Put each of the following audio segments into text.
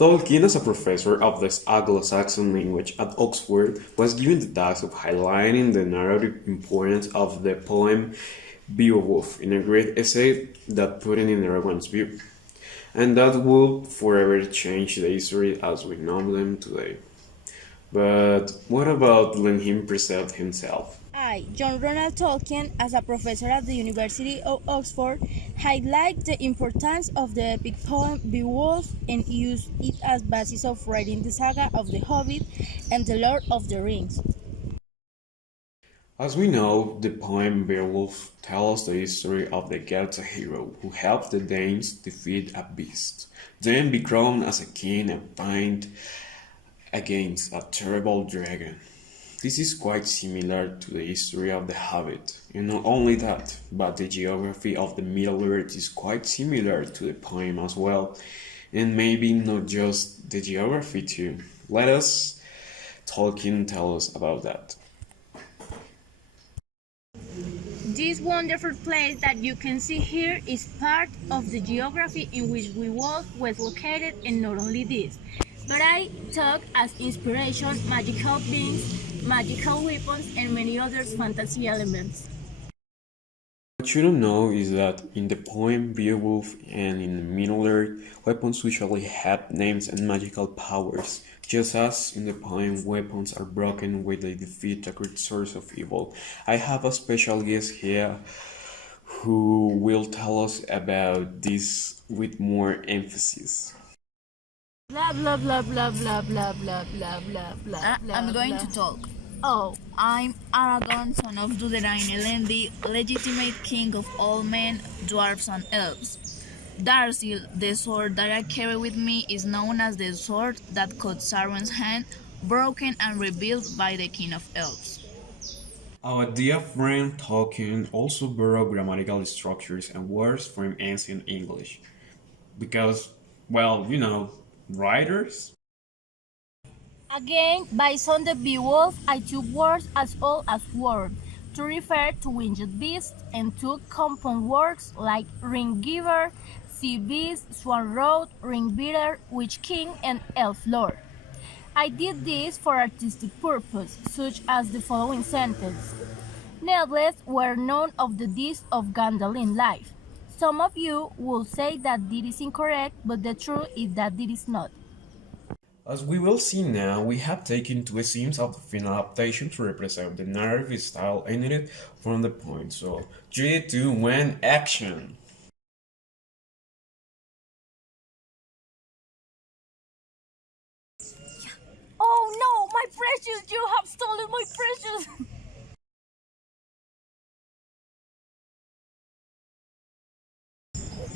Tolkien, as a professor of the Anglo-Saxon language at Oxford, was given the task of highlighting the narrative importance of the poem Beowulf in a great essay that put it in everyone's view, and that would forever change the history as we know them today. But what about letting him present himself? I, John Ronald Tolkien, as a professor at the University of Oxford, highlight the importance of the epic poem Beowulf and use it as basis of writing the saga of The Hobbit and The Lord of the Rings. As we know, the poem Beowulf tells the history of the Gelta hero who helped the Danes defeat a beast, then be crowned as a king and fight against a terrible dragon. This is quite similar to the history of the Hobbit, and not only that, but the geography of the Middle-earth is quite similar to the poem as well, and maybe not just the geography too. Let us Tolkien tell us about that. This wonderful place that you can see here is part of the geography in which Beowulf was located, and not only this, but I took as inspiration magical beings, magical weapons, and many other fantasy elements. What you don't know is that in the poem Beowulf and in Middle-earth, weapons usually have names and magical powers, just as in the poem weapons are broken when they defeat a great source of evil. I have a special guest here who will tell us about this with more emphasis. Blah blah blah blah blah blah blah blah blah blah. I'm going to talk. Oh, I'm Aragorn, son of Dudedain Elendi, legitimate king of all men, dwarves and elves. Darsil, the sword that I carry with me, is known as the sword that cut Sauron's hand, broken and rebuilt by the king of elves. Our dear friend Tolkien also borrowed grammatical structures and words from ancient English. Because, well, you know, writers? again, based on the Beowulf, I took words as old as word to refer to winged beasts and took compound words like ring giver, sea beast, swan road, ring beater, witch king, and elf lord. I did this for artistic purpose, such as the following sentence. Needless were none of the deeds of Gandalf in life. Some of you will say that this is incorrect, but the truth is that it is not. As we will see now, we have taken two scenes of the final adaptation to represent the narrative style emanated from the poem. So, 3, 2, 1, action! Oh no, my precious! You have stolen my precious!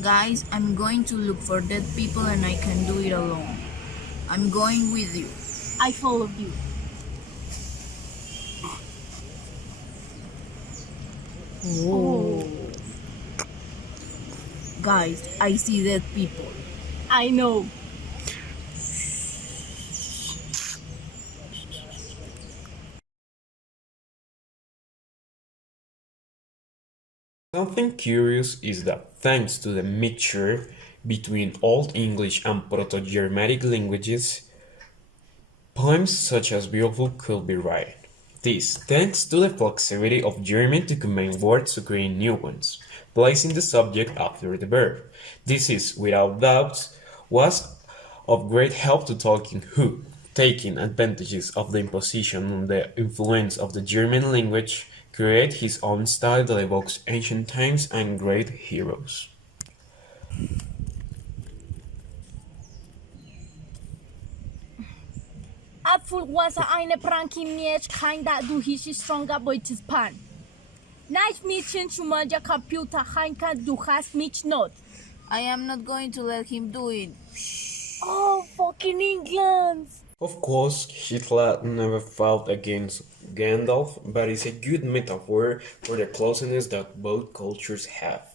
Guys, I'm going to look for dead people and I can do it alone. I'm going with you. I follow you. Oh. Guys, I see dead people. I know. Something curious is that thanks to the mixture between Old English and Proto-Germanic languages, poems such as Beowulf could be written. This thanks to the flexibility of German to combine words to create new ones, placing the subject after the verb. This is, without doubt, was of great help to Tolkien who, taking advantages of the imposition and the influence of the German language, create his own style that evokes ancient times and great heroes. Apfel was eine pranki mieć kinda du hishi stronger boitis pan. Nice meeting Shumaja computer Heinka du hast mich not. I am not going to let him do it. Oh, fucking England! Of course, Hitler never fought against Gandalf, but it's a good metaphor for the closeness that both cultures have.